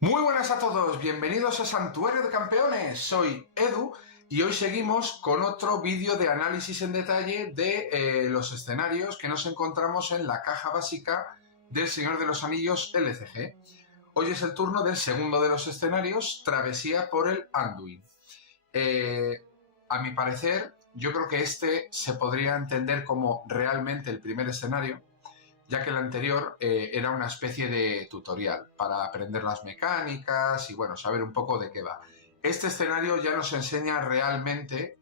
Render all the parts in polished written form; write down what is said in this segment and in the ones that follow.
Muy buenas a todos, bienvenidos a Santuario de Campeones, soy Edu y hoy seguimos con otro vídeo de análisis en detalle de los escenarios que nos encontramos en la caja básica del Señor de los Anillos LCG. Hoy es el turno del segundo de los escenarios, Travesía por el Anduin. A mi parecer, yo creo que este se podría entender como realmente el primer escenario, ya que el anterior era una especie de tutorial para aprender las mecánicas y, bueno, saber un poco de qué va. Este escenario ya nos enseña realmente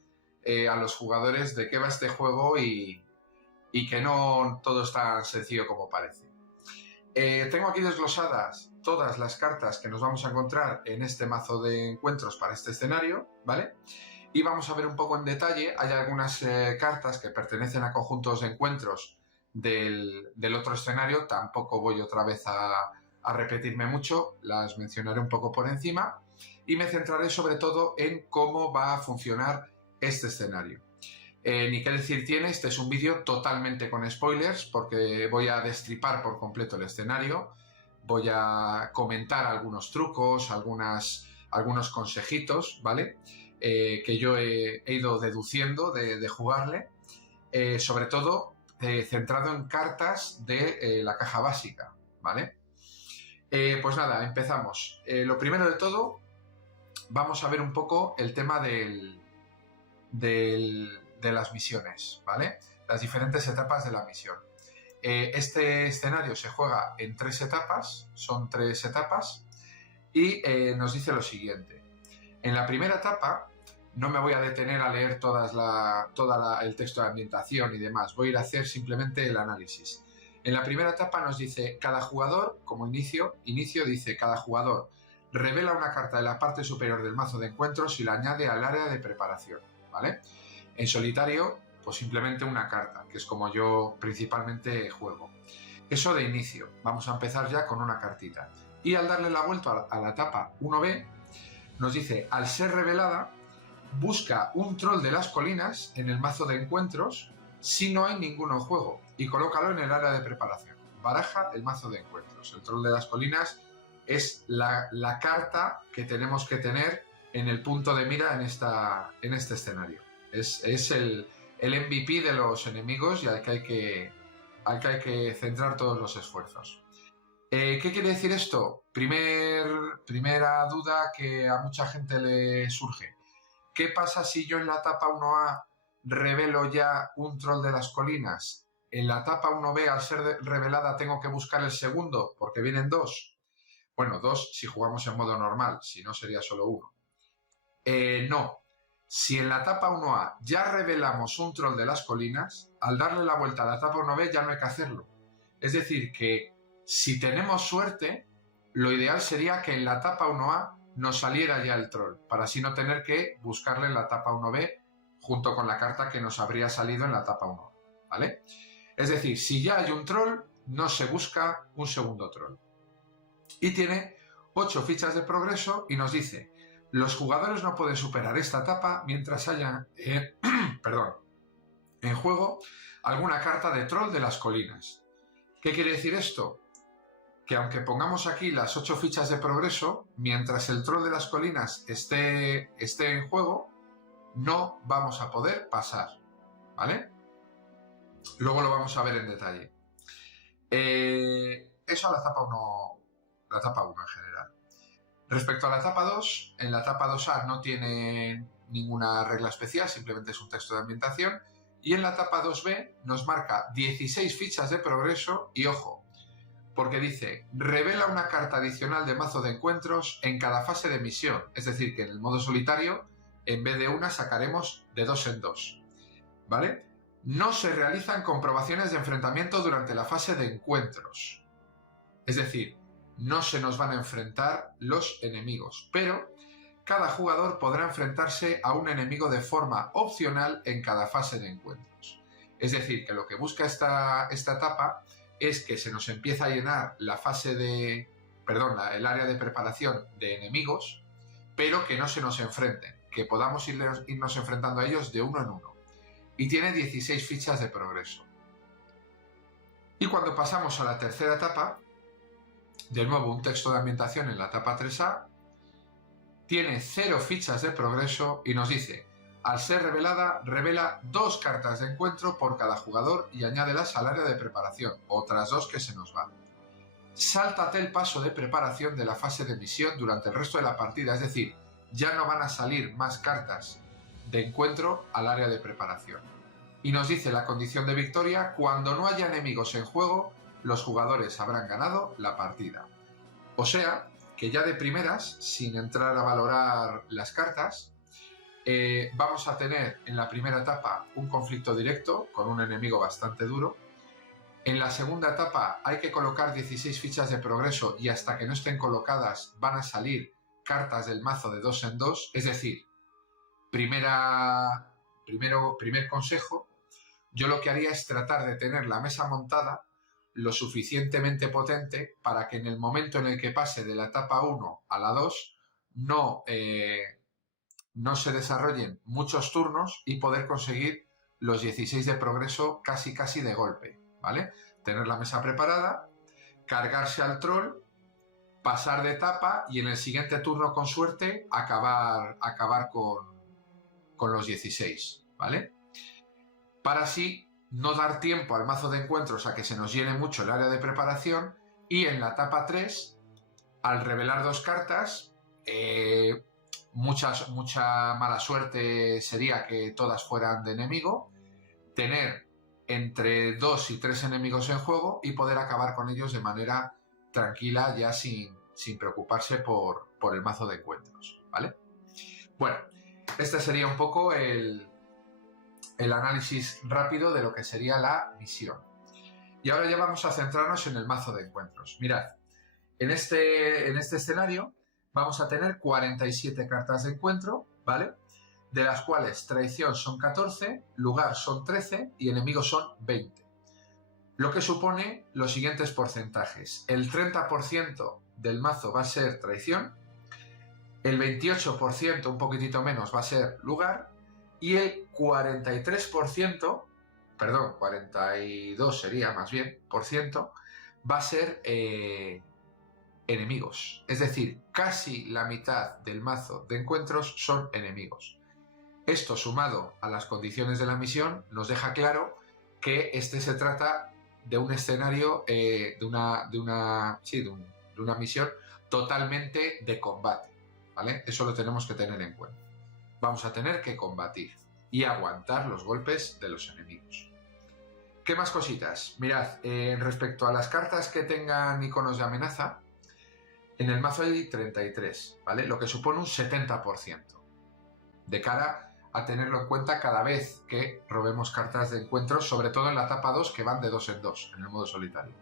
a los jugadores de qué va este juego y que no todo es tan sencillo como parece. Tengo aquí desglosadas todas las cartas que nos vamos a encontrar en este mazo de encuentros para este escenario, ¿vale? Y vamos a ver un poco en detalle. Hay algunas cartas que pertenecen a conjuntos de encuentros del otro escenario. Tampoco voy otra vez a repetirme mucho, las mencionaré un poco por encima y me centraré sobre todo en cómo va a funcionar este escenario. Ni qué decir tiene, este es un vídeo totalmente con spoilers porque voy a destripar por completo el escenario, voy a comentar algunos trucos, algunos consejitos, ¿vale? Que yo he ido deduciendo de jugarle, sobre todo centrado en cartas de la caja básica, ¿vale? Pues nada, empezamos. Lo primero de todo, vamos a ver un poco el tema de las misiones, ¿vale? Las diferentes etapas de la misión. Este escenario se juega en 3 etapas, son 3 etapas, y nos dice lo siguiente. En la primera etapa, no me voy a detener a leer todo el texto de ambientación y demás, voy a ir a hacer simplemente el análisis. En la primera etapa nos dice, cada jugador, como inicio dice, cada jugador revela una carta de la parte superior del mazo de encuentros y la añade al área de preparación, ¿vale? En solitario, pues simplemente una carta, que es como yo principalmente juego. Eso de inicio, vamos a empezar ya con una cartita. Y al darle la vuelta a la etapa 1B, nos dice, al ser revelada, busca un troll de las colinas en el mazo de encuentros si no hay ninguno en juego y colócalo en el área de preparación. Baraja el mazo de encuentros. El troll de las colinas es la carta que tenemos que tener en el punto de mira en este escenario. Es el MVP de los enemigos y al que hay que centrar todos los esfuerzos. ¿Qué quiere decir esto? Primera duda que a mucha gente le surge. ¿Qué pasa si yo en la etapa 1A revelo ya un troll de las colinas? En la etapa 1B, al ser revelada, tengo que buscar el segundo, porque vienen 2. Bueno, 2 si jugamos en modo normal, si no sería solo 1. No. Si en la etapa 1A ya revelamos un troll de las colinas, al darle la vuelta a la etapa 1B ya no hay que hacerlo. Es decir, que si tenemos suerte, lo ideal sería que en la etapa 1A nos saliera ya el troll, para así no tener que buscarle en la etapa 1B junto con la carta que nos habría salido en la etapa 1, ¿vale? Es decir, si ya hay un troll, no se busca un segundo troll. Y tiene 8 fichas de progreso y nos dice, los jugadores no pueden superar esta etapa mientras haya en juego alguna carta de troll de las colinas. ¿Qué quiere decir esto? Que aunque pongamos aquí las 8 fichas de progreso, mientras el troll de las colinas esté en juego, no vamos a poder pasar, ¿vale? Luego lo vamos a ver en detalle. Eso a la etapa 1 en general. Respecto a la etapa 2, en la etapa 2A no tiene ninguna regla especial, simplemente es un texto de ambientación, y en la etapa 2B nos marca 16 fichas de progreso y ojo, porque dice, revela una carta adicional de mazo de encuentros en cada fase de misión, es decir, que en el modo solitario, en vez de una, sacaremos de 2 en 2, ¿vale? No se realizan comprobaciones de enfrentamiento durante la fase de encuentros, es decir, no se nos van a enfrentar los enemigos, pero cada jugador podrá enfrentarse a un enemigo de forma opcional en cada fase de encuentros. Es decir, que lo que busca esta etapa es que se nos empieza a llenar el área de preparación de enemigos, pero que no se nos enfrenten, que podamos irnos enfrentando a ellos de uno en uno. Y tiene 16 fichas de progreso. Y cuando pasamos a la tercera etapa, De nuevo, un texto de ambientación en la etapa 3A. Tiene 0 fichas de progreso y nos dice: al ser revelada, revela 2 cartas de encuentro por cada jugador y añádelas al área de preparación, otras 2 que se nos van. Sáltate el paso de preparación de la fase de misión durante el resto de la partida, es decir, ya no van a salir más cartas de encuentro al área de preparación. Y nos dice la condición de victoria: cuando no haya enemigos en juego, los jugadores habrán ganado la partida. O sea, que ya de primeras, sin entrar a valorar las cartas, vamos a tener en la primera etapa un conflicto directo con un enemigo bastante duro. En la segunda etapa hay que colocar 16 fichas de progreso y hasta que no estén colocadas van a salir cartas del mazo de 2 en 2, es decir, primer consejo, yo lo que haría es tratar de tener la mesa montada lo suficientemente potente para que en el momento en el que pase de la etapa 1 a la 2 no se desarrollen muchos turnos y poder conseguir los 16 de progreso casi de golpe, ¿vale? Tener la mesa preparada, cargarse al troll, pasar de etapa y en el siguiente turno con suerte acabar con los 16, ¿vale? Para así no dar tiempo al mazo de encuentros a que se nos llene mucho el área de preparación y en la etapa 3, al revelar 2 cartas, mucha mala suerte sería que todas fueran de enemigo, tener entre 2 y 3 enemigos en juego y poder acabar con ellos de manera tranquila, ya sin preocuparse por el mazo de encuentros, ¿vale? Bueno, este sería un poco el análisis rápido de lo que sería la misión. Y ahora ya vamos a centrarnos en el mazo de encuentros. Mirad, en este escenario vamos a tener 47 cartas de encuentro, ¿vale? De las cuales traición son 14, lugar son 13 y enemigos son 20. Lo que supone los siguientes porcentajes. El 30% del mazo va a ser traición, el 28%, un poquitito menos, va a ser lugar, y el 43%, perdón, 42 sería más bien, por ciento, va a ser enemigos. Es decir, casi la mitad del mazo de encuentros son enemigos. Esto, sumado a las condiciones de la misión, nos deja claro que se trata de un escenario, de una misión totalmente de combate, ¿vale? Eso lo tenemos que tener en cuenta. Vamos a tener que combatir y aguantar los golpes de los enemigos. ¿Qué más cositas? Mirad, respecto a las cartas que tengan iconos de amenaza, en el mazo hay 33, ¿vale? Lo que supone un 70%. De cara a tenerlo en cuenta cada vez que robemos cartas de encuentro, sobre todo en la etapa 2, que van de 2 en 2, en el modo solitario.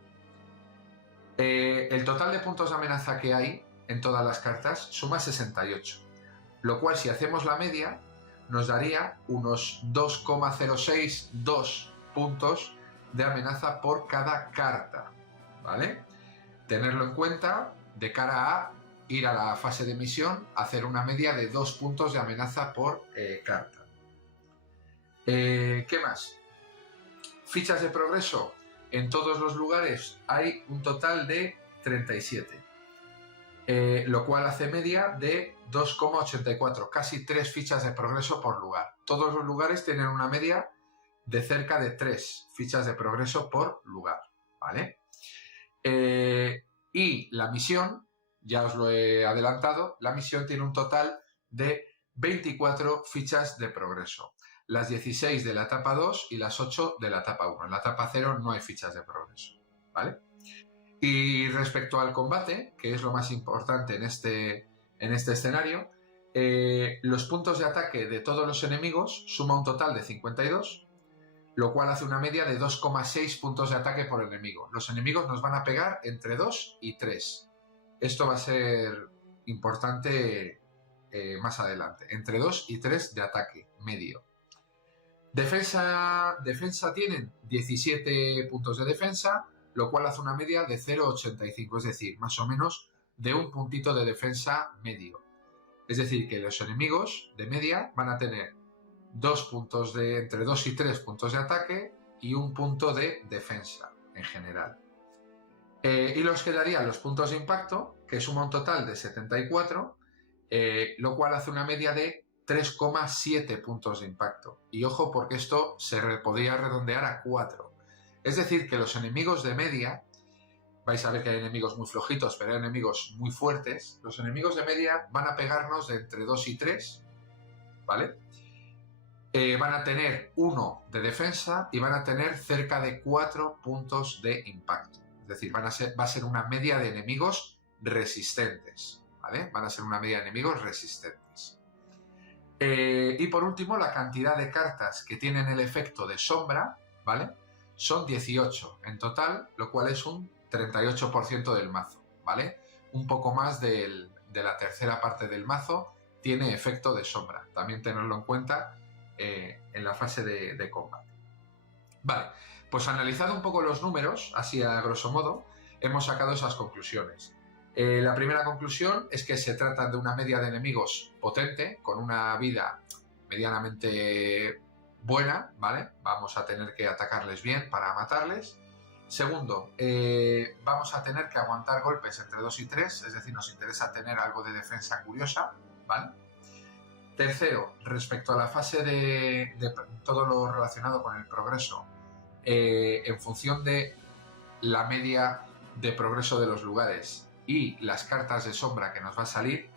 El total de puntos de amenaza que hay en todas las cartas suma 68, lo cual, si hacemos la media, nos daría unos 2,062 puntos de amenaza por cada carta, ¿vale? Tenerlo en cuenta de cara a ir a la fase de misión, hacer una media de 2 puntos de amenaza por carta. ¿Qué más? Fichas de progreso. En todos los lugares hay un total de 37, lo cual hace media de 2,84, casi 3 fichas de progreso por lugar. Todos los lugares tienen una media de cerca de 3 fichas de progreso por lugar, ¿vale? Y la misión, ya os lo he adelantado, la misión tiene un total de 24 fichas de progreso. Las 16 de la etapa 2 y las 8 de la etapa 1. En la etapa 0 no hay fichas de progreso, ¿vale? Y respecto al combate, que es lo más importante en este escenario, los puntos de ataque de todos los enemigos suma un total de 52, lo cual hace una media de 2,6 puntos de ataque por enemigo. Los enemigos nos van a pegar entre 2 y 3. Esto va a ser importante más adelante. Entre 2 y 3 de ataque medio. Defensa tienen 17 puntos de defensa, lo cual hace una media de 0,85, es decir, más o menos de un puntito de defensa medio. Es decir, que los enemigos de media van a tener entre 2 y 3 puntos de ataque y un punto de defensa en general. Y nos quedarían los puntos de impacto, que suma un total de 74, lo cual hace una media de 3,7 puntos de impacto. Y ojo, porque esto se podría redondear a 4. Es decir, que los enemigos de media, vais a ver que hay enemigos muy flojitos, pero hay enemigos muy fuertes. Los enemigos de media van a pegarnos de entre 2 y 3, ¿vale? Van a tener 1 de defensa y van a tener cerca de 4 puntos de impacto. Es decir, va a ser una media de enemigos resistentes, ¿vale? Van a ser una media de enemigos resistentes. Y por último, la cantidad de cartas que tienen el efecto de sombra, ¿vale? Son 18 en total, lo cual es un 38% del mazo, ¿vale? Un poco más de la tercera parte del mazo tiene efecto de sombra. También tenerlo en cuenta en la fase de combate. Vale, pues analizado un poco los números, así a grosso modo, hemos sacado esas conclusiones. La primera conclusión es que se trata de una media de enemigos potente, con una vida medianamente buena, ¿vale? Vamos a tener que atacarles bien para matarles. Segundo, vamos a tener que aguantar golpes entre 2 y 3, es decir, nos interesa tener algo de defensa curiosa, ¿vale? Tercero, respecto a la fase de todo lo relacionado con el progreso, en función de la media de progreso de los lugares y las cartas de sombra que nos va a salir,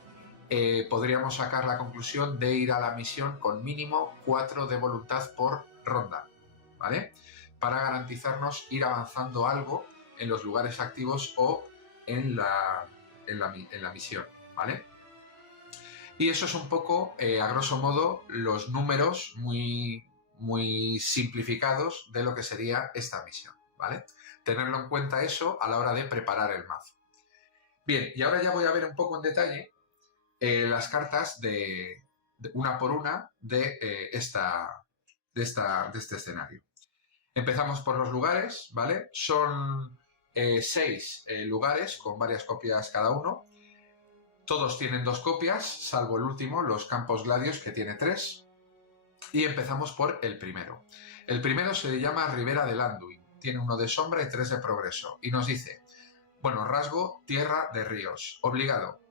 podríamos sacar la conclusión de ir a la misión con mínimo 4 de voluntad por ronda, ¿vale? Para garantizarnos ir avanzando algo en los lugares activos o en la misión, ¿vale? Y eso es un poco, a grosso modo, los números muy simplificados de lo que sería esta misión, ¿vale? Tenerlo en cuenta eso a la hora de preparar el mazo. Bien, y ahora ya voy a ver un poco en detalle las cartas de una por una de este escenario. Empezamos por los lugares, ¿vale? Son 6 lugares con varias copias cada uno. Todos tienen 2 copias, salvo el último, los Campos Gladios, que tiene 3. Y empezamos por el primero. El primero se llama Ribera del Anduin. Tiene 1 de sombra y 3 de progreso. Y nos dice, bueno, rasgo Tierra de Ríos. Obligado.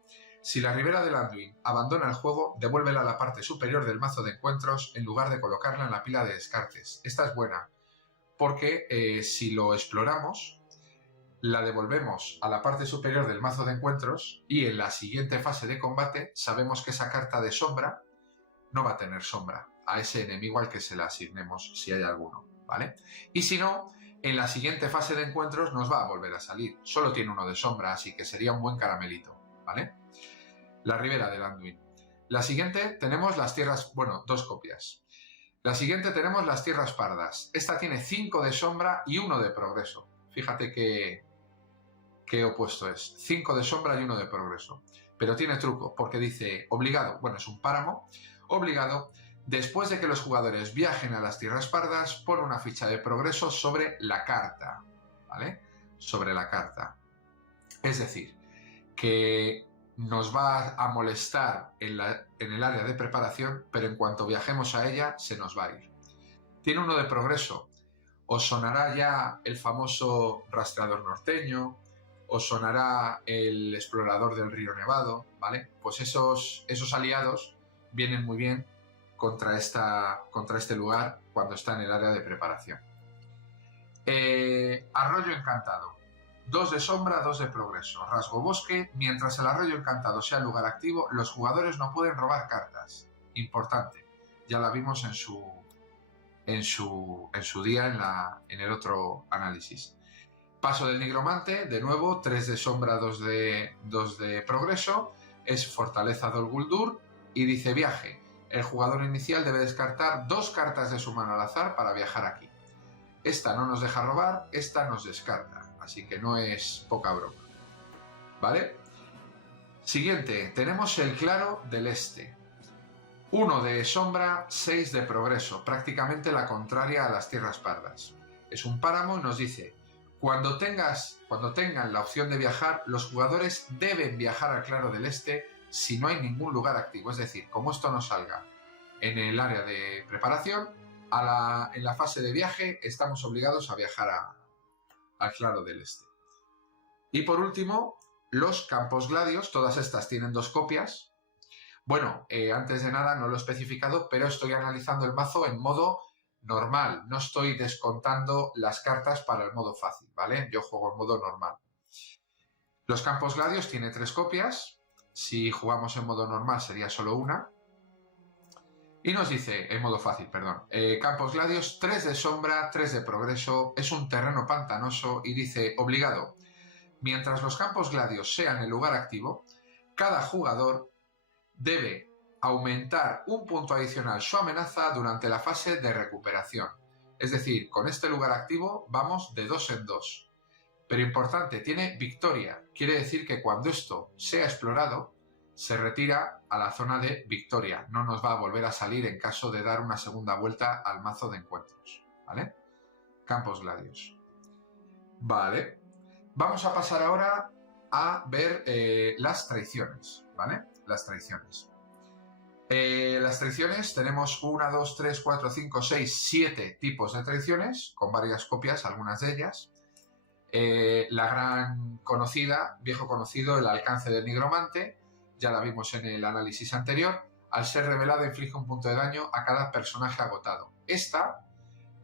Si la Ribera del Anduin abandona el juego, devuélvela a la parte superior del mazo de encuentros en lugar de colocarla en la pila de descartes. Esta es buena, porque si lo exploramos, la devolvemos a la parte superior del mazo de encuentros y en la siguiente fase de combate sabemos que esa carta de sombra no va a tener sombra a ese enemigo al que se la asignemos, si hay alguno, ¿vale? Y si no, en la siguiente fase de encuentros nos va a volver a salir. Solo tiene 1 de sombra, así que sería un buen caramelito, ¿vale? La Ribera del Anduin. La siguiente tenemos las tierras, bueno, 2 copias. La siguiente tenemos las Tierras Pardas. Esta tiene 5 de sombra y 1 de progreso. Fíjate qué opuesto es. 5 de sombra y 1 de progreso. Pero tiene truco, porque dice obligado, bueno, es un páramo, obligado, después de que los jugadores viajen a las Tierras Pardas, pon una ficha de progreso sobre la carta, ¿vale? Sobre la carta. Es decir, que nos va a molestar en el área de preparación, pero en cuanto viajemos a ella, se nos va a ir. Tiene 1 de progreso. Os sonará ya el famoso rastreador norteño, os sonará el explorador del río Nevado, ¿vale? Pues esos aliados vienen muy bien contra este lugar cuando está en el área de preparación. Arroyo Encantado. 2 de sombra, 2 de progreso. Rasgo bosque. Mientras el arroyo encantado sea el lugar activo, los jugadores no pueden robar cartas. Importante. Ya la vimos en su día en el otro análisis. Paso del nigromante, de nuevo, 3 de sombra, 2 de progreso. Es Fortaleza Dol Guldur y dice viaje. El jugador inicial debe descartar 2 cartas de su mano al azar para viajar aquí. Esta no nos deja robar, esta nos descarta. Así que no es poca broma, ¿vale? Siguiente, tenemos el Claro del Este. 1 de sombra, 6 de progreso, prácticamente la contraria a las Tierras Pardas. Es un páramo y nos dice, cuando tengan la opción de viajar, los jugadores deben viajar al Claro del Este si no hay ningún lugar activo. Es decir, como esto no salga en el área de preparación, en la fase de viaje estamos obligados a viajar al Claro del Este. Y por último, los campos gladios, todas estas tienen 2 copias. Bueno, antes de nada no lo he especificado, pero estoy analizando el mazo en modo normal. No estoy descontando las cartas para el modo fácil, ¿vale? Yo juego en modo normal. Los campos gladios tiene 3 copias. Si jugamos en modo normal sería solo una. Y nos dice, en modo fácil, perdón, campos gladios, 3 de sombra, 3 de progreso, es un terreno pantanoso y dice, obligado, mientras los campos gladios sean el lugar activo, cada jugador debe aumentar un punto adicional su amenaza durante la fase de recuperación. Es decir, con este lugar activo vamos de 2 en 2. Pero importante, tiene victoria. Quiere decir que cuando esto sea explorado, se retira a la zona de victoria. No nos va a volver a salir en caso de dar una segunda vuelta al mazo de encuentros. ¿Vale? Campos gladios. Vale. Vamos a pasar ahora a ver las traiciones. ¿Vale? Las traiciones. Las traiciones tenemos 1, 2, 3, 4, 5, 6, 7 tipos de traiciones, con varias copias, algunas de ellas. La gran conocida, viejo conocido, el alcance del nigromante, ya la vimos en el análisis anterior. Al ser revelada inflige un punto de daño a cada personaje agotado. Esta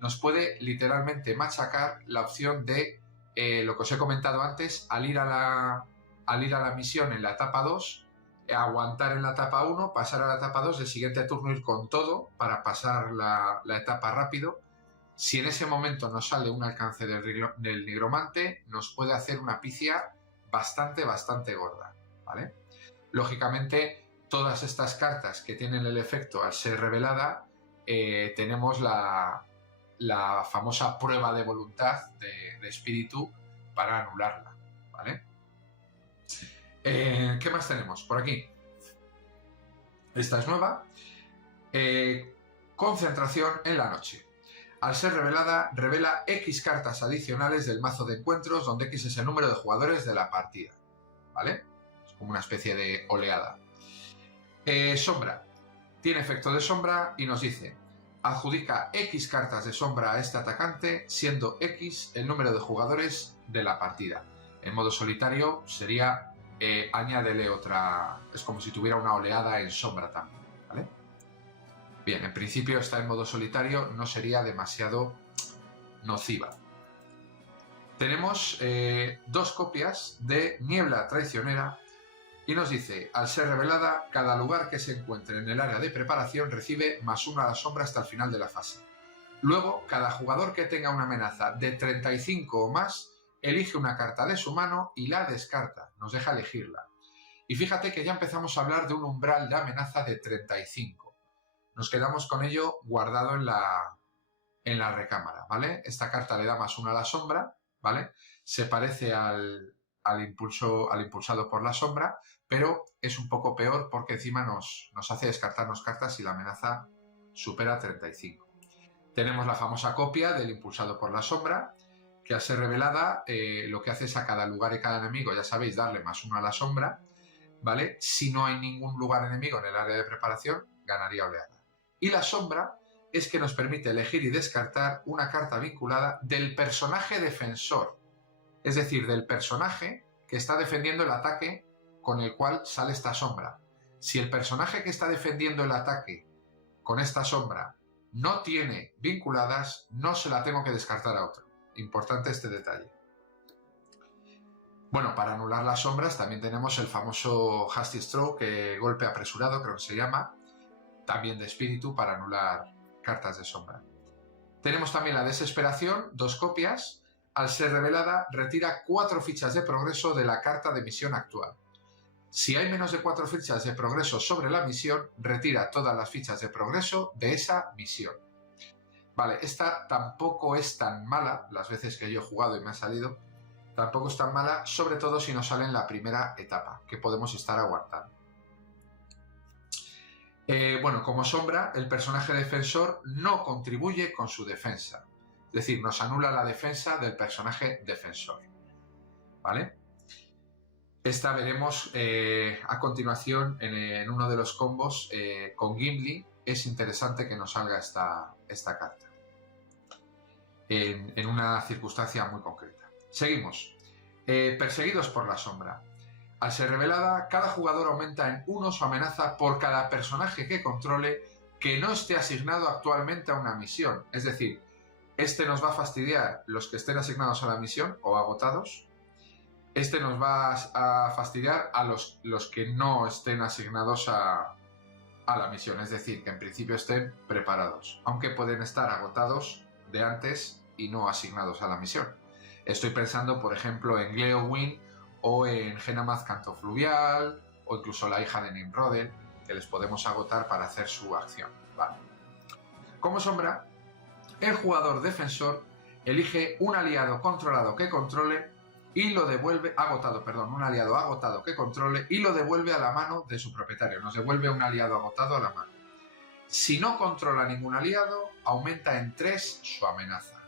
nos puede literalmente machacar la opción de lo que os he comentado antes, al ir a la misión en la etapa 2, aguantar en la etapa 1, pasar a la etapa 2, el siguiente turno ir con todo para pasar la etapa rápido. Si en ese momento nos sale un alcance del nigromante, nos puede hacer una picia bastante gorda, ¿vale? Lógicamente, todas estas cartas que tienen el efecto al ser revelada, tenemos la famosa prueba de voluntad de espíritu para anularla, ¿vale? ¿Qué más tenemos por aquí? Esta es nueva. Concentración en la noche. Al ser revelada, revela X cartas adicionales del mazo de encuentros, donde X es el número de jugadores de la partida, ¿vale? Es como una especie de oleada. Sombra. Tiene efecto de sombra y nos dice, adjudica X cartas de sombra a este atacante, siendo X el número de jugadores de la partida. En modo solitario sería, añádele otra, es como si tuviera una oleada en sombra también, ¿vale? Bien, en principio está en modo solitario, no sería demasiado nociva. Tenemos 2 copias de Niebla Traicionera y nos dice, al ser revelada, cada lugar que se encuentre en el área de preparación recibe +1 a la sombra hasta el final de la fase. Luego, cada jugador que tenga una amenaza de 35 o más, elige una carta de su mano y la descarta, nos deja elegirla. Y fíjate que ya empezamos a hablar de un umbral de amenaza de 35. Nos quedamos con ello guardado en la recámara, ¿vale? Esta carta le da +1 a la sombra, ¿vale? Se parece al impulsado por la sombra, pero es un poco peor porque encima nos hace descartarnos cartas si la amenaza supera 35. Tenemos la famosa copia del impulsado por la sombra, que al ser revelada lo que hace es a cada lugar y cada enemigo, ya sabéis, darle +1 a la sombra, ¿vale? Si no hay ningún lugar enemigo en el área de preparación, ganaría oleada. Y la sombra es que nos permite elegir y descartar una carta vinculada del personaje defensor, es decir, del personaje que está defendiendo el ataque con el cual sale esta sombra. Si el personaje que está defendiendo el ataque con esta sombra no tiene vinculadas, no se la tengo que descartar a otro. Importante este detalle. Bueno, para anular las sombras también tenemos el famoso Hasty Stroke, golpe apresurado creo que se llama, también de espíritu para anular cartas de sombra. Tenemos también la desesperación, 2 copias. Al ser revelada, retira 4 fichas de progreso de la carta de misión actual. Si hay menos de 4 fichas de progreso sobre la misión, retira todas las fichas de progreso de esa misión. Vale, esta tampoco es tan mala, las veces que yo he jugado y me ha salido, tampoco es tan mala, sobre todo si nos sale en la primera etapa, que podemos estar aguantando. Bueno, como sombra, el personaje defensor no contribuye con su defensa. Es decir, nos anula la defensa del personaje defensor. ¿Vale? Esta veremos a continuación en uno de los combos con Gimli. Es interesante que nos salga esta carta. En una circunstancia muy concreta. Seguimos. Perseguidos por la sombra. Al ser revelada, cada jugador aumenta en 1 su amenaza por cada personaje que controle que no esté asignado actualmente a una misión. Es decir, este nos va a fastidiar los que estén asignados a la misión o agotados. Este nos va a fastidiar a los que no estén asignados a la misión. Es decir, que en principio estén preparados, aunque pueden estar agotados de antes y no asignados a la misión. Estoy pensando, por ejemplo, en Gleowin o en Genamath Canto Fluvial o incluso la hija de Nimrodel, que les podemos agotar para hacer su acción. Vale. Como sombra, el jugador defensor elige un aliado controlado que controle y lo devuelve, un aliado agotado que controle y lo devuelve a la mano de su propietario. Nos devuelve un aliado agotado a la mano. Si no controla ningún aliado, aumenta en 3 su amenaza.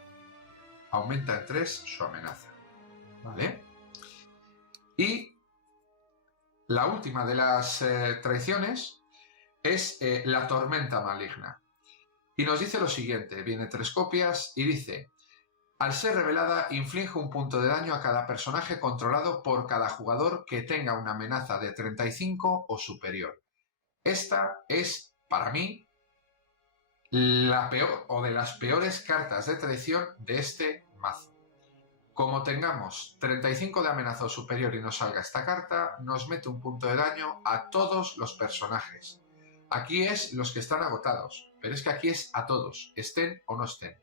Aumenta en 3 su amenaza. ¿Vale? Y la última de las traiciones es la tormenta maligna. Y nos dice lo siguiente, viene 3 copias y dice: al ser revelada, inflige un punto de daño a cada personaje controlado por cada jugador que tenga una amenaza de 35 o superior. Esta es, para mí, la peor o de las peores cartas de traición de este mazo. Como tengamos 35 de amenaza o superior y nos salga esta carta, nos mete un punto de daño a todos los personajes. Aquí es los que están agotados, pero es que aquí es a todos, estén o no estén.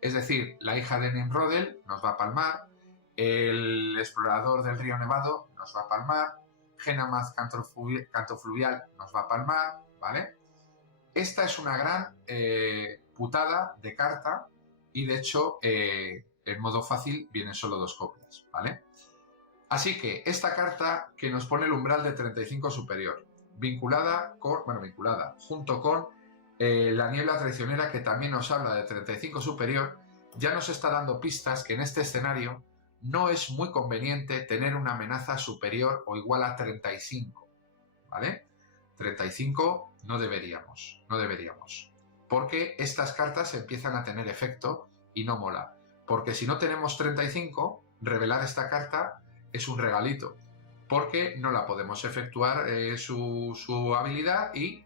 Es decir, la hija de Nimrodel nos va a palmar, el explorador del río Nevado nos va a palmar, Genamath Canto Fluvial nos va a palmar, ¿vale? Esta es una gran putada de carta y de hecho en modo fácil vienen solo 2 copias, ¿vale? Así que esta carta que nos pone el umbral de 35 superior, vinculada junto con la niebla traicionera, que también nos habla de 35 superior, ya nos está dando pistas que en este escenario no es muy conveniente tener una amenaza superior o igual a 35, ¿vale? 35 no deberíamos, porque estas cartas empiezan a tener efecto y no mola, porque si no tenemos 35, revelar esta carta es un regalito, porque no la podemos efectuar su habilidad y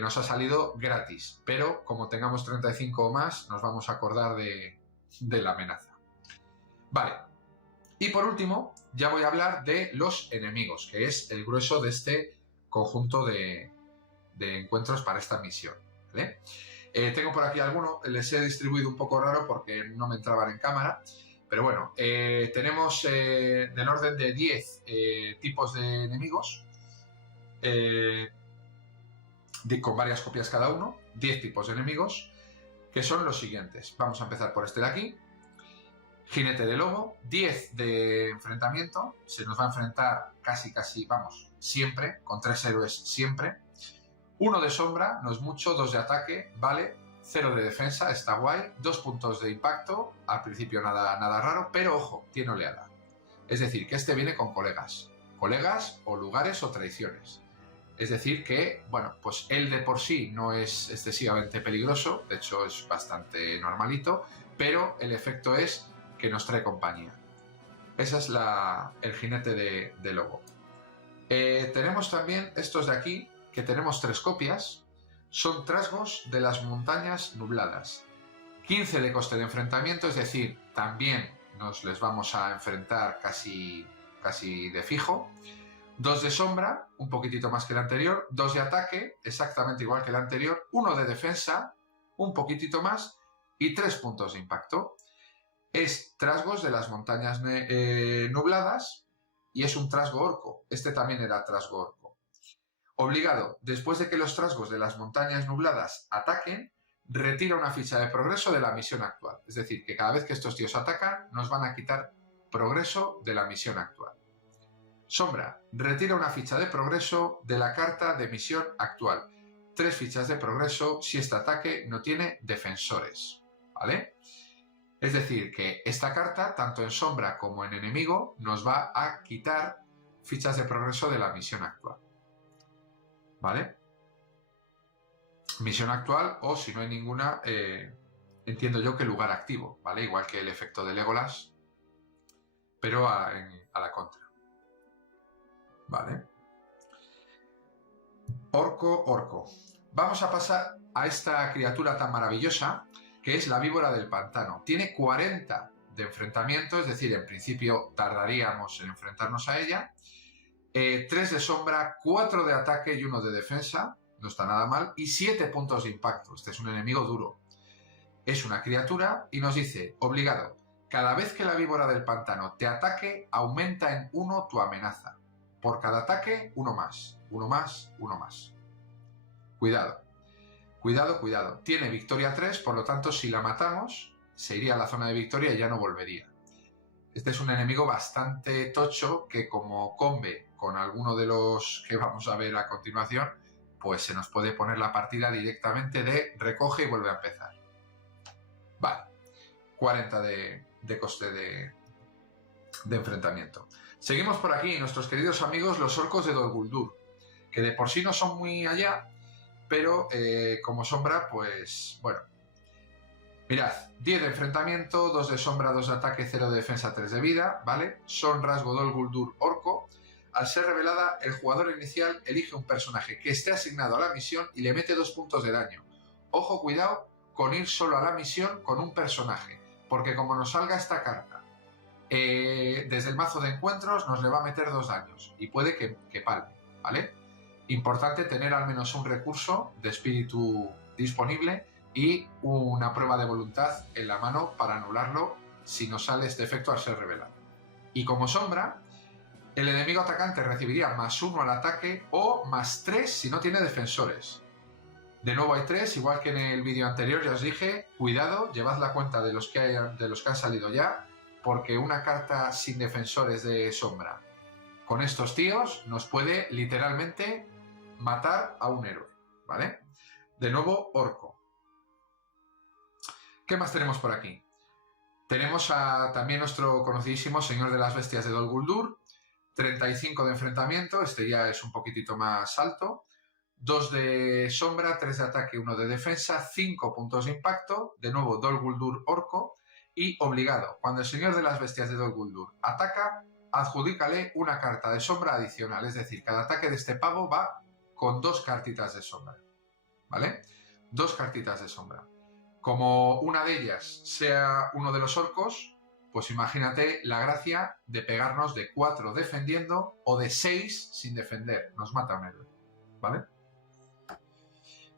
nos ha salido gratis, pero como tengamos 35 o más, nos vamos a acordar de la amenaza. Vale, y por último, ya voy a hablar de los enemigos, que es el grueso de este conjunto de encuentros para esta misión, ¿vale? Tengo por aquí algunos, les he distribuido un poco raro porque no me entraban en cámara, pero bueno, tenemos del orden de 10 tipos de enemigos, con varias copias cada uno, 10 tipos de enemigos, que son los siguientes. Vamos a empezar por este de aquí. Jinete de lobo, 10 de enfrentamiento, se nos va a enfrentar casi, siempre, con 3 héroes siempre. 1 de sombra, no es mucho, 2 de ataque, vale, 0 de defensa, está guay, 2 puntos de impacto, al principio nada raro, pero ojo, tiene oleada. Es decir, que este viene con colegas o lugares o traiciones. Es decir que, bueno, pues él de por sí no es excesivamente peligroso, de hecho es bastante normalito, pero el efecto es que nos trae compañía. Ese es el jinete de lobo. Tenemos también estos de aquí, que tenemos 3 copias, son trasgos de las montañas nubladas. 15 de coste de enfrentamiento, es decir, también nos les vamos a enfrentar casi de fijo. 2 de sombra, un poquitito más que el anterior, 2 de ataque, exactamente igual que el anterior, 1 de defensa, un poquitito más, y 3 puntos de impacto. Es trasgos de las montañas nubladas y es un trasgo orco. Este también era trasgo orco. Obligado, después de que los trasgos de las montañas nubladas ataquen, retira una ficha de progreso de la misión actual. Es decir, que cada vez que estos tíos atacan, nos van a quitar progreso de la misión actual. Sombra, retira una ficha de progreso de la carta de misión actual. 3 fichas de progreso si este ataque no tiene defensores, ¿vale? Es decir, que esta carta, tanto en sombra como en enemigo, nos va a quitar fichas de progreso de la misión actual, ¿vale? Misión actual o, si no hay ninguna, entiendo yo que lugar activo, ¿vale? Igual que el efecto de Legolas, pero a la contra. Vale. Orco. Vamos a pasar a esta criatura tan maravillosa que es la víbora del pantano. Tiene 40 de enfrentamiento, es decir, en principio tardaríamos en enfrentarnos a ella. 3 de sombra, 4 de ataque y 1 de defensa, no está nada mal, y 7 puntos de impacto. Este es un enemigo duro. Es una criatura y nos dice, obligado, cada vez que la víbora del pantano te ataque, aumenta en 1 tu amenaza. Por cada ataque, 1 más, 1 más, 1 más. Cuidado. Tiene victoria 3, por lo tanto, si la matamos, se iría a la zona de victoria y ya no volvería. Este es un enemigo bastante tocho que, como combe con alguno de los que vamos a ver a continuación, pues se nos puede poner la partida directamente de recoge y vuelve a empezar. Vale, 40 de coste de enfrentamiento. Seguimos por aquí, nuestros queridos amigos los orcos de Dol Guldur, que de por sí no son muy allá, pero como sombra, pues bueno. Mirad, 10 de enfrentamiento, 2 de sombra, 2 de ataque, 0 de defensa, 3 de vida, ¿vale? Son rasgo Dol Guldur orco. Al ser revelada, el jugador inicial elige un personaje que esté asignado a la misión y le mete 2 puntos de daño. Ojo, cuidado con ir solo a la misión con un personaje, porque como nos salga esta carta desde el mazo de encuentros, nos le va a meter 2 daños y puede que palme, ¿vale? Importante tener al menos un recurso de espíritu disponible y una prueba de voluntad en la mano para anularlo si nos sale este efecto al ser revelado. Y como sombra, el enemigo atacante recibiría +1 al ataque o +3 si no tiene defensores. De nuevo hay 3, igual que en el vídeo anterior ya os dije, cuidado, llevad la cuenta de los que han salido ya, porque una carta sin defensores de sombra con estos tíos nos puede literalmente matar a un héroe, ¿vale? De nuevo, orco. ¿Qué más tenemos por aquí? Tenemos también nuestro conocidísimo Señor de las Bestias de Dol Guldur, 35 de enfrentamiento, este ya es un poquitito más alto, 2 de sombra, 3 de ataque, 1 de defensa, 5 puntos de impacto, de nuevo Dol Guldur orco, y obligado, cuando el Señor de las Bestias de Dol Guldur ataca, adjudícale una carta de sombra adicional, es decir, cada ataque de este pavo va con 2 cartitas de sombra, ¿vale? 2 cartitas de sombra. Como una de ellas sea uno de los orcos, pues imagínate la gracia de pegarnos de 4 defendiendo o de 6 sin defender. Nos mata un héroe, ¿vale?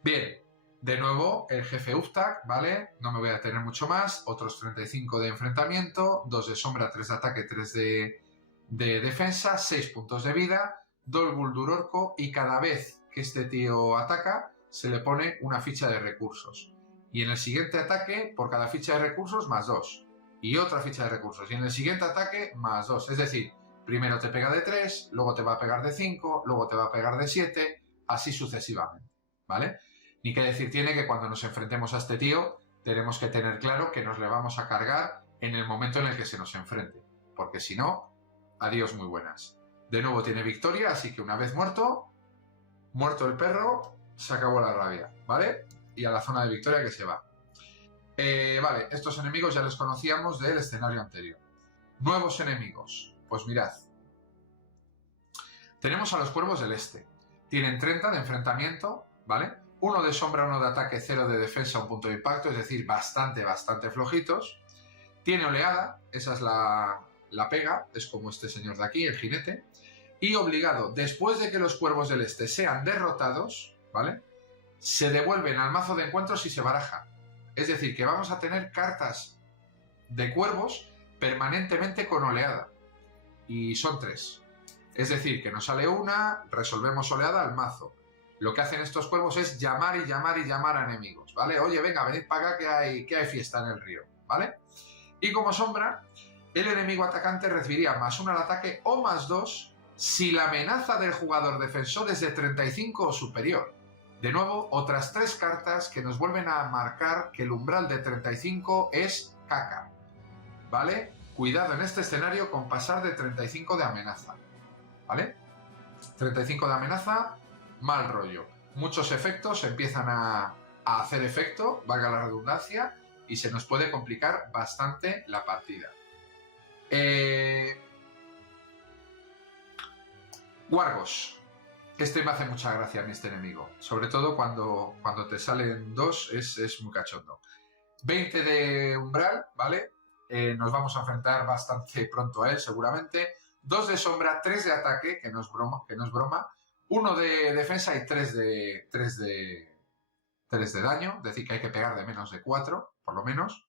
Bien, de nuevo el jefe Uztak, ¿vale? No me voy a detener mucho más. Otros 35 de enfrentamiento, 2 de sombra, 3 de ataque, 3 de defensa, 6 puntos de vida, Dol Guldur orco, y cada vez que este tío ataca se le pone una ficha de recursos. Y en el siguiente ataque, por cada ficha de recursos, +2. Y otra ficha de recursos. Y en el siguiente ataque, +2. Es decir, primero te pega de 3, luego te va a pegar de 5, luego te va a pegar de 7, así sucesivamente, ¿vale? Ni que decir tiene que cuando nos enfrentemos a este tío, tenemos que tener claro que nos le vamos a cargar en el momento en el que se nos enfrente. Porque si no, adiós muy buenas. De nuevo tiene victoria, así que una vez muerto el perro, se acabó la rabia, ¿vale? Y a la zona de victoria que se va. Vale, estos enemigos ya los conocíamos del escenario anterior. Nuevos enemigos. Pues mirad. Tenemos a los Cuervos del Este. Tienen 30 de enfrentamiento, ¿vale? 1 de sombra, 1 de ataque, 0 de defensa, 1 punto de impacto, es decir, bastante flojitos. Tiene oleada, esa es la pega, es como este señor de aquí, el jinete. Y obligado, después de que los Cuervos del Este sean derrotados, ¿vale?, se devuelven al mazo de encuentros y se barajan. Es decir, que vamos a tener cartas de cuervos permanentemente con oleada. Y son 3. Es decir, que nos sale una, resolvemos oleada al mazo. Lo que hacen estos cuervos es llamar y llamar y llamar a enemigos, ¿vale? Oye, venga, venid para acá que hay fiesta en el río, ¿vale? Y como sombra, el enemigo atacante recibiría +1 al ataque o +2 si la amenaza del jugador defensor es de 35 o superior. De nuevo, otras 3 cartas que nos vuelven a marcar que el umbral de 35 es caca, ¿vale? Cuidado en este escenario con pasar de 35 de amenaza, ¿vale? 35 de amenaza, mal rollo. Muchos efectos empiezan a hacer efecto, valga la redundancia, y se nos puede complicar bastante la partida. Wargos. Este me hace mucha gracia a mí, este enemigo. Sobre todo cuando te salen dos, es muy cachondo. 20 de umbral, ¿vale? Nos vamos a enfrentar bastante pronto a él, seguramente. 2 de sombra, 3 de ataque, que no es broma. 1 de defensa y 3 de daño. Es decir, que hay que pegar de menos de 4, por lo menos.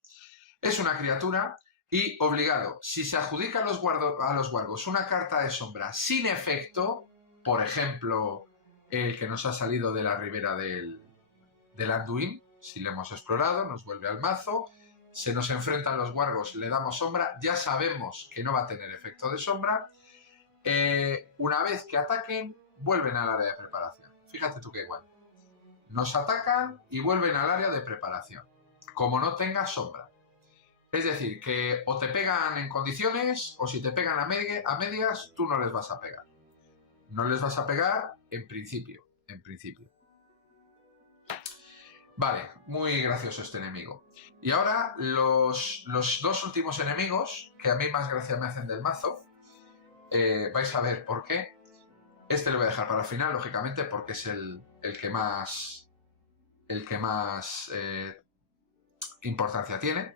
Es una criatura y obligado. Si se adjudica a los wargos una carta de sombra sin efecto, por ejemplo, el que nos ha salido de la ribera del Anduin, si lo hemos explorado, nos vuelve al mazo, se nos enfrentan los wargos, le damos sombra, ya sabemos que no va a tener efecto de sombra. Una vez que ataquen, vuelven al área de preparación. Fíjate tú qué guay. Nos atacan y vuelven al área de preparación, como no tenga sombra. Es decir, que o te pegan en condiciones, o si te pegan a medias, tú no les vas a pegar. No les vas a pegar en principio. Vale, muy gracioso este enemigo. Y ahora los 2 últimos enemigos, que a mí más gracia me hacen del mazo, vais a ver por qué. Este lo voy a dejar para el final, lógicamente, porque es el que más importancia tiene.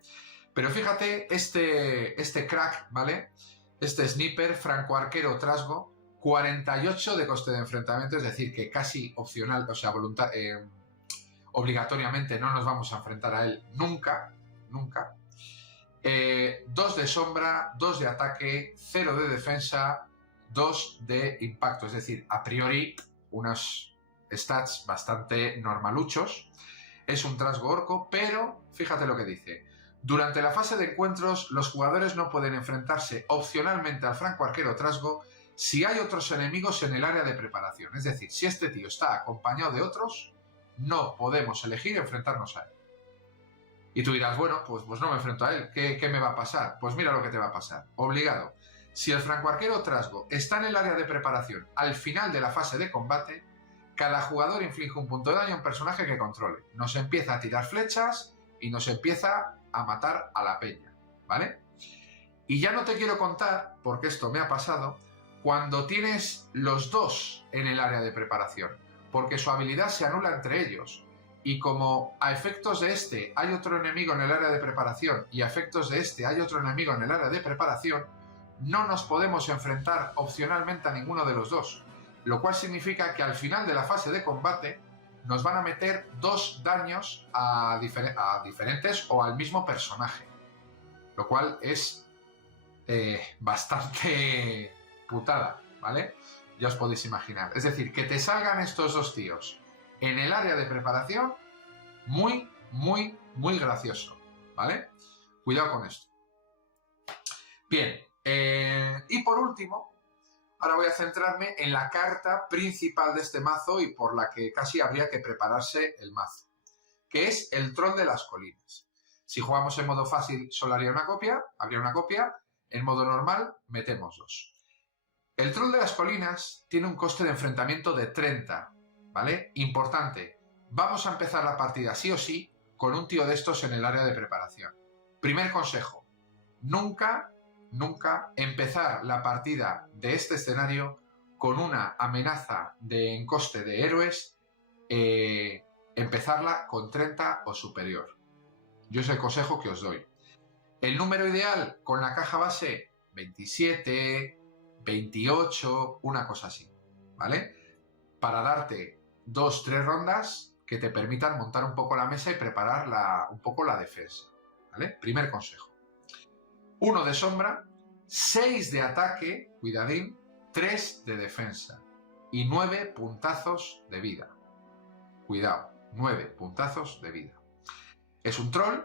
Pero fíjate, este crack, ¿vale? Este sniper, franco-arquero trasgo, 48 de coste de enfrentamiento, es decir, que casi opcional, o sea, obligatoriamente no nos vamos a enfrentar a él nunca. 2 de sombra, 2 de ataque, 0 de defensa, 2 de impacto, es decir, a priori unos stats bastante normaluchos. Es un trasgo orco, pero fíjate lo que dice. Durante la fase de encuentros, los jugadores no pueden enfrentarse opcionalmente al franco-arquero trasgo si hay otros enemigos en el área de preparación. Es decir, si este tío está acompañado de otros, no podemos elegir enfrentarnos a él. Y tú dirás, bueno, pues no me enfrento a él. ¿Qué me va a pasar? Pues mira lo que te va a pasar. Obligado. Si el franco-arquero trasgo está en el área de preparación al final de la fase de combate, cada jugador inflige un punto de daño a un personaje que controle. Nos empieza a tirar flechas y nos empieza a matar a la peña, ¿vale? Y ya no te quiero contar, porque esto me ha pasado, cuando tienes los 2 en el área de preparación, porque su habilidad se anula entre ellos. Y como a efectos de este hay otro enemigo en el área de preparación y a efectos de este hay otro enemigo en el área de preparación, no nos podemos enfrentar opcionalmente a ninguno de los 2, lo cual significa que al final de la fase de combate nos van a meter 2 daños a diferentes o al mismo personaje, lo cual es bastante putada, ¿vale? Ya os podéis imaginar. Es decir, que te salgan estos 2 tíos en el área de preparación, muy gracioso, ¿vale? Cuidado con esto. Bien, y por último, ahora voy a centrarme en la carta principal de este mazo y por la que casi habría que prepararse el mazo, que es el Troll de las Colinas. Si jugamos en modo fácil solo habría una copia, en modo normal metemos 2. El Troll de las Colinas tiene un coste de enfrentamiento de 30, ¿vale? Importante, vamos a empezar la partida sí o sí con un tío de estos en el área de preparación. Primer consejo, nunca empezar la partida de este escenario con una amenaza en coste de héroes, empezarla con 30 o superior. Yo es el consejo que os doy. El número ideal con la caja base, 27, 28, una cosa así, ¿vale? Para darte 2-3 rondas que te permitan montar un poco la mesa y preparar un poco la defensa, ¿vale? Primer consejo. 1 de sombra, 6 de ataque, cuidadín, 3 de defensa y 9 puntazos de vida. Cuidado, 9 puntazos de vida. Es un troll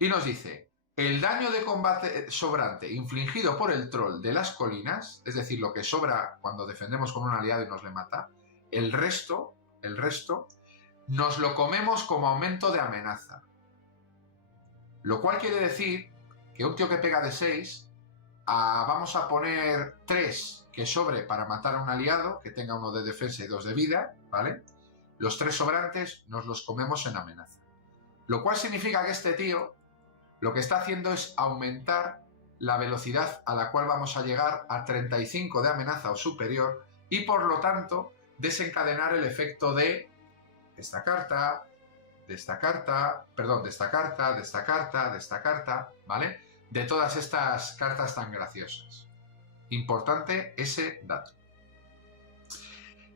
y nos dice, el daño de combate sobrante infligido por el troll de las colinas, es decir, lo que sobra cuando defendemos con un aliado y nos le mata, el resto, nos lo comemos como aumento de amenaza. Lo cual quiere decir que un tío que pega de 6, vamos a poner 3 que sobre para matar a un aliado, que tenga 1 de defensa y 2 de vida, ¿vale? Los 3 sobrantes nos los comemos en amenaza. Lo cual significa que este tío lo que está haciendo es aumentar la velocidad a la cual vamos a llegar a 35 de amenaza o superior y por lo tanto desencadenar el efecto de esta carta, de esta carta, perdón, de esta carta, de esta carta, de esta carta, ¿vale? De todas estas cartas tan graciosas. Importante ese dato.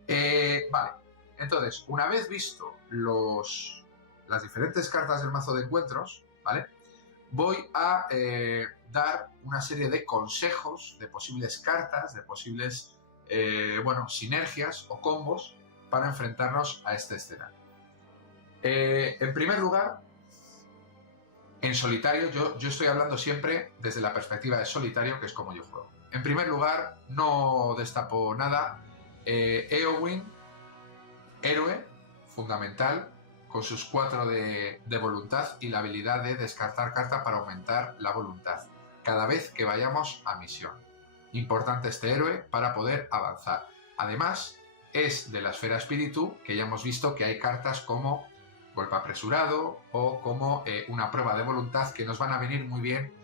Vale, entonces, una vez visto las diferentes cartas del mazo de encuentros, ¿vale? Voy a dar una serie de consejos, de posibles cartas, de posibles, sinergias o combos para enfrentarnos a este escenario. En primer lugar, en solitario, yo estoy hablando siempre desde la perspectiva de solitario, que es como yo juego. En primer lugar, no destapo nada. Éowyn, héroe, fundamental, con sus 4 de voluntad y la habilidad de descartar carta para aumentar la voluntad cada vez que vayamos a misión. Importante este héroe para poder avanzar. Además, es de la esfera espíritu, que ya hemos visto que hay cartas como golpe apresurado o como una prueba de voluntad que nos van a venir muy bien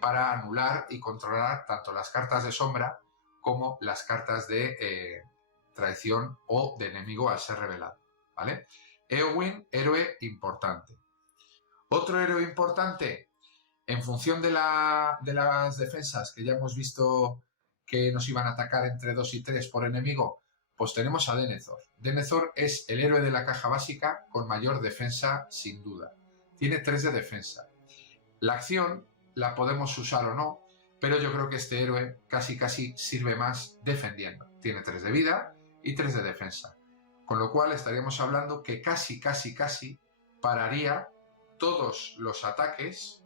para anular y controlar tanto las cartas de sombra como las cartas de traición o de enemigo al ser revelado, ¿vale? Éowyn, héroe importante. Otro héroe importante, en función de las defensas que ya hemos visto que nos iban a atacar entre 2 y 3 por enemigo, pues tenemos a Denethor. Denethor es el héroe de la caja básica con mayor defensa, sin duda. Tiene 3 de defensa. La acción la podemos usar o no, pero yo creo que este héroe casi sirve más defendiendo. Tiene 3 de vida y 3 de defensa. Con lo cual estaríamos hablando que casi pararía todos los ataques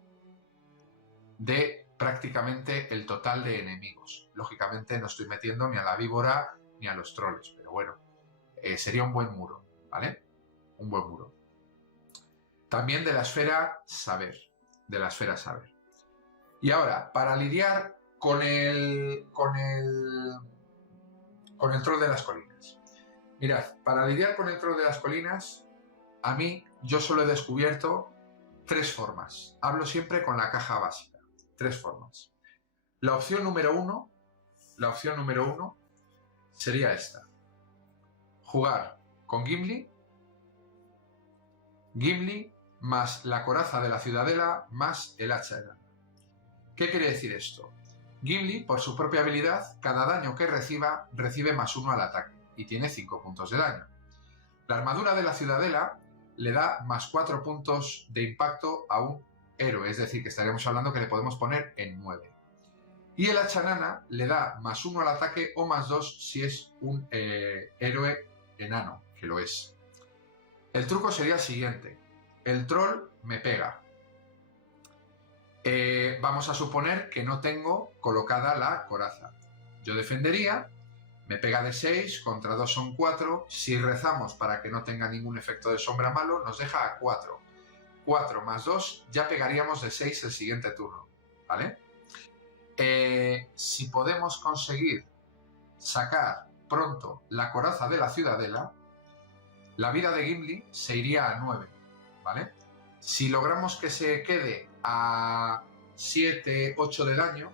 de prácticamente el total de enemigos. Lógicamente no estoy metiendo ni a la víbora ni a los troles, pero bueno, sería un buen muro, ¿vale? Un buen muro. También de la esfera saber, Y ahora, para lidiar con el troll de las colinas. Mirad, para lidiar con el troll de las colinas, yo solo he descubierto 3 formas. Hablo siempre con la caja básica. 3 formas. La opción número uno sería esta. Jugar con Gimli más la coraza de la ciudadela más el hacha de lana. ¿Qué quiere decir esto? Gimli, por su propia habilidad, cada daño que reciba, recibe +1 al ataque y tiene 5 puntos de daño. La armadura de la ciudadela le da +4 puntos de impacto a un héroe, es decir, que estaríamos hablando que le podemos poner en 9. Y el hacha enana le da +1 al ataque o +2 si es un héroe enano, que lo es. El truco sería el siguiente. El troll me pega. Vamos a suponer que no tengo colocada la coraza. Yo defendería, me pega de 6, contra 2 son 4. Si rezamos para que no tenga ningún efecto de sombra malo, nos deja a 4. 4 más 2, ya pegaríamos de 6 el siguiente turno, ¿vale? Si podemos conseguir sacar pronto la coraza de la ciudadela, la vida de Gimli se iría a 9, ¿vale? Si logramos que se quede a 7, 8 de daño,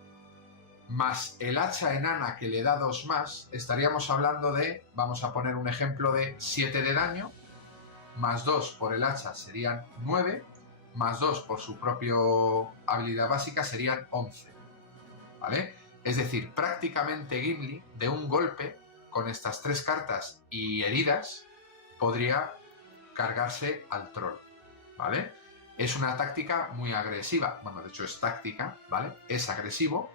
más el hacha enana que le da 2 más, estaríamos hablando de, vamos a poner un ejemplo de 7 de daño, más 2 por el hacha serían 9, más 2 por su propia habilidad básica serían 11, ¿vale? Es decir, prácticamente Gimli, de un golpe, con estas 3 cartas y heridas, podría cargarse al troll, ¿vale? Es una táctica muy agresiva, bueno, de hecho es táctica, ¿vale? Es agresivo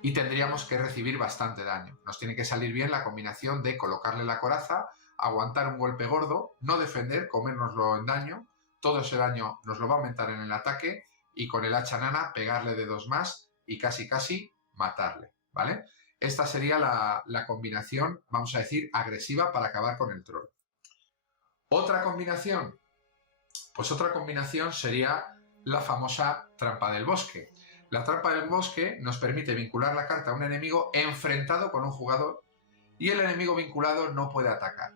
y tendríamos que recibir bastante daño. Nos tiene que salir bien la combinación de colocarle la coraza, aguantar un golpe gordo, no defender, comérnoslo en daño, todo ese daño nos lo va a aumentar en el ataque y con el hacha nana pegarle de 2 más y casi matarle, ¿vale? Esta sería la combinación, vamos a decir, agresiva para acabar con el troll. Otra combinación, pues otra combinación sería la famosa trampa del bosque. La trampa del bosque nos permite vincular la carta a un enemigo enfrentado con un jugador y el enemigo vinculado no puede atacar.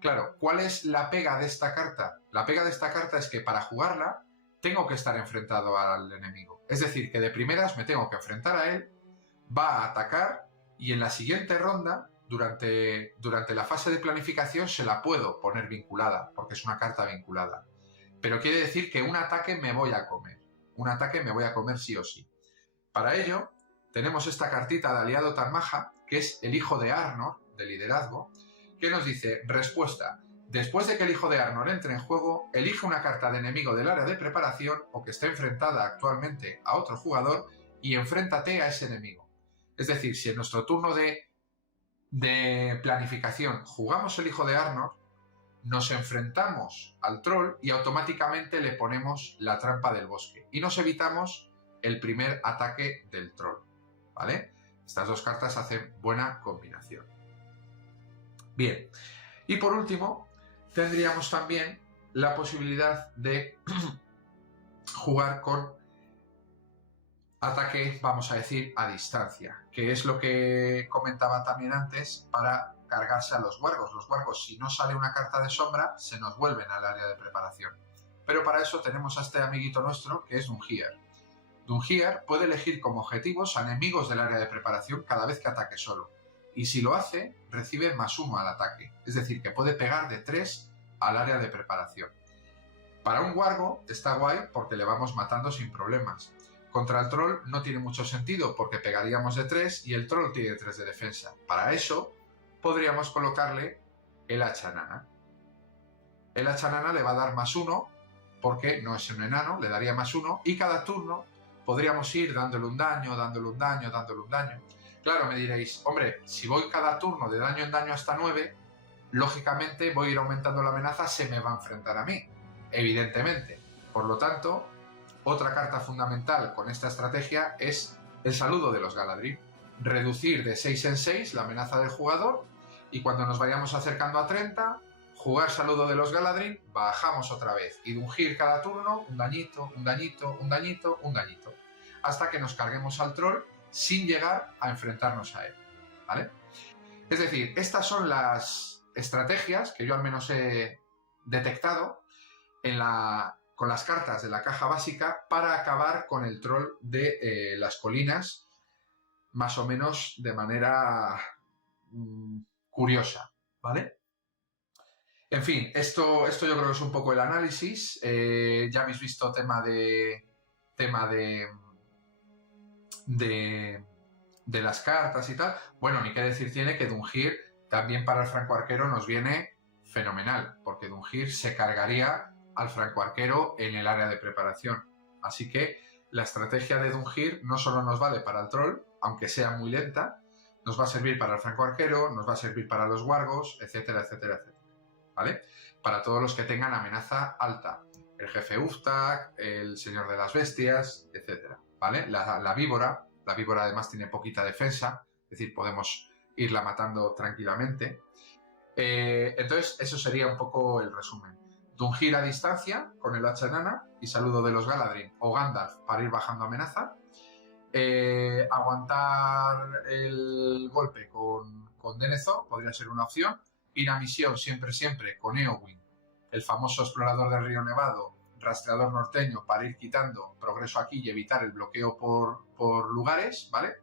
Claro, ¿cuál es la pega de esta carta? La pega de esta carta es que para jugarla tengo que estar enfrentado al enemigo. Es decir, que de primeras me tengo que enfrentar a él, va a atacar y en la siguiente ronda, durante la fase de planificación, se la puedo poner vinculada, porque es una carta vinculada. Pero quiere decir que un ataque me voy a comer. Un ataque me voy a comer sí o sí. Para ello, tenemos esta cartita de aliado tan maja, que es el hijo de Arnor, de liderazgo, que nos dice, respuesta, después de que el hijo de Arnor entre en juego, elige una carta de enemigo del área de preparación o que esté enfrentada actualmente a otro jugador y enfréntate a ese enemigo. Es decir, si en nuestro turno de planificación jugamos el hijo de Arnor, nos enfrentamos al troll y automáticamente le ponemos la trampa del bosque y nos evitamos el primer ataque del troll, ¿vale? Estas dos cartas hacen buena combinación. Bien, y por último tendríamos también la posibilidad de jugar con ataque, vamos a decir, a distancia, que es lo que comentaba también antes para cargarse a los wargos. Los wargos, si no sale una carta de sombra, se nos vuelven al área de preparación. Pero para eso tenemos a este amiguito nuestro, que es Dungier. Dungier puede elegir como objetivos a enemigos del área de preparación cada vez que ataque solo. Y si lo hace, recibe +1 al ataque. Es decir, que puede pegar de 3 al área de preparación. Para un wargo está guay porque le vamos matando sin problemas. Contra el troll no tiene mucho sentido porque pegaríamos de 3 y el troll tiene 3 de defensa. Para eso podríamos colocarle el hacha nana. El hacha nana le va a dar +1 porque no es un enano, le daría +1 y cada turno podríamos ir dándole un daño, dándole un daño, dándole un daño. Claro, me diréis, hombre, si voy cada turno de daño en daño hasta 9, lógicamente voy a ir aumentando la amenaza, se me va a enfrentar a mí, evidentemente. Por lo tanto, otra carta fundamental con esta estrategia es el saludo de los Galadrim. Reducir de 6 en 6 la amenaza del jugador y cuando nos vayamos acercando a 30, jugar saludo de los Galadrim, bajamos otra vez y Dungir cada turno un dañito, un dañito, un dañito, un dañito, hasta que nos carguemos al troll sin llegar a enfrentarnos a él, ¿vale? Es decir, estas son las estrategias que yo al menos he detectado con las cartas de la caja básica para acabar con el troll de las colinas, más o menos de manera curiosa, ¿vale? En fin, esto yo creo que es un poco el análisis. Ya habéis visto tema de las cartas y tal. Bueno, ni qué decir tiene que Dungir también para el francoarquero nos viene fenomenal, porque Dungir se cargaría al francoarquero en el área de preparación. Así que la estrategia de Dungir no solo nos vale para el troll, aunque sea muy lenta, nos va a servir para el francoarquero, nos va a servir para los wargos, etcétera, etcétera, etcétera. ¿Vale? Para todos los que tengan amenaza alta. El jefe Uftag, el señor de las bestias, etcétera. ¿Vale? La víbora además tiene poquita defensa, es decir, podemos irla matando tranquilamente. Entonces, eso sería un poco el resumen. Dungir a distancia con el hacha enana y saludo de los Galadrim o Gandalf para ir bajando amenaza. Aguantar el golpe con Denethor podría ser una opción. Ir a misión siempre con Eowyn, el famoso explorador del río Nevado, rastreador norteño, para ir quitando progreso aquí y evitar el bloqueo por lugares, ¿vale?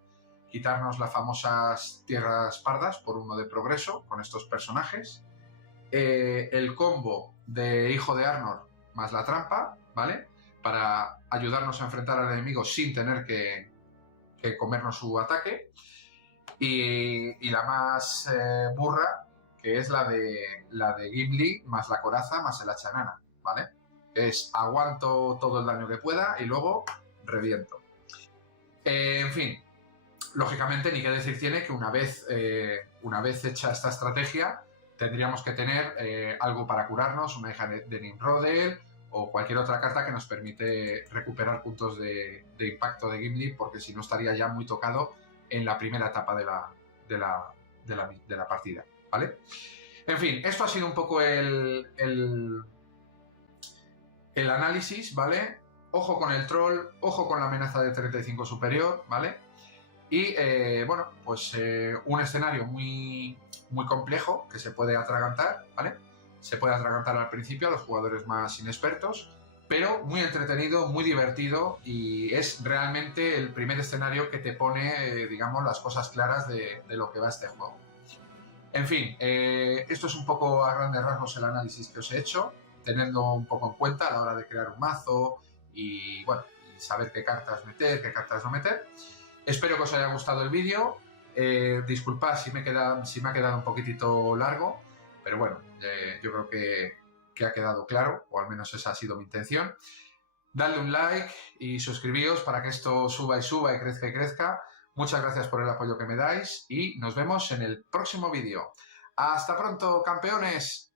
Quitarnos las famosas tierras pardas por 1 de progreso con estos personajes. El combo de Hijo de Arnor más la trampa, ¿vale? Para ayudarnos a enfrentar al enemigo sin tener que comernos su ataque. Y la más burra, que es la de Gimli más la coraza más el hacha nana, ¿vale? Es aguanto todo el daño que pueda y luego reviento. En fin, lógicamente ni qué decir tiene que una vez hecha esta estrategia tendríamos que tener algo para curarnos, una hija de Nimrodel o cualquier otra carta que nos permite recuperar puntos de impacto de Gimli, porque si no estaría ya muy tocado en la primera etapa de la partida, ¿vale? En fin, esto ha sido un poco el análisis, ¿vale? Ojo con el troll, ojo con la amenaza de 35 superior, ¿vale? Y, bueno, pues un escenario muy, muy complejo que se puede atragantar, ¿vale? Se puede atragantar al principio a los jugadores más inexpertos, pero muy entretenido, muy divertido y es realmente el primer escenario que te pone, digamos, las cosas claras de lo que va este juego. En fin, esto es un poco a grandes rasgos el análisis que os he hecho, teniendo un poco en cuenta a la hora de crear un mazo y, bueno, y saber qué cartas meter, qué cartas no meter. Espero que os haya gustado el vídeo. Disculpad si me ha quedado un poquitito largo, pero bueno, yo creo que ha quedado claro, o al menos esa ha sido mi intención. Dadle un like y suscribíos para que esto suba y suba y crezca y crezca. Muchas gracias por el apoyo que me dais y nos vemos en el próximo vídeo. ¡Hasta pronto, campeones!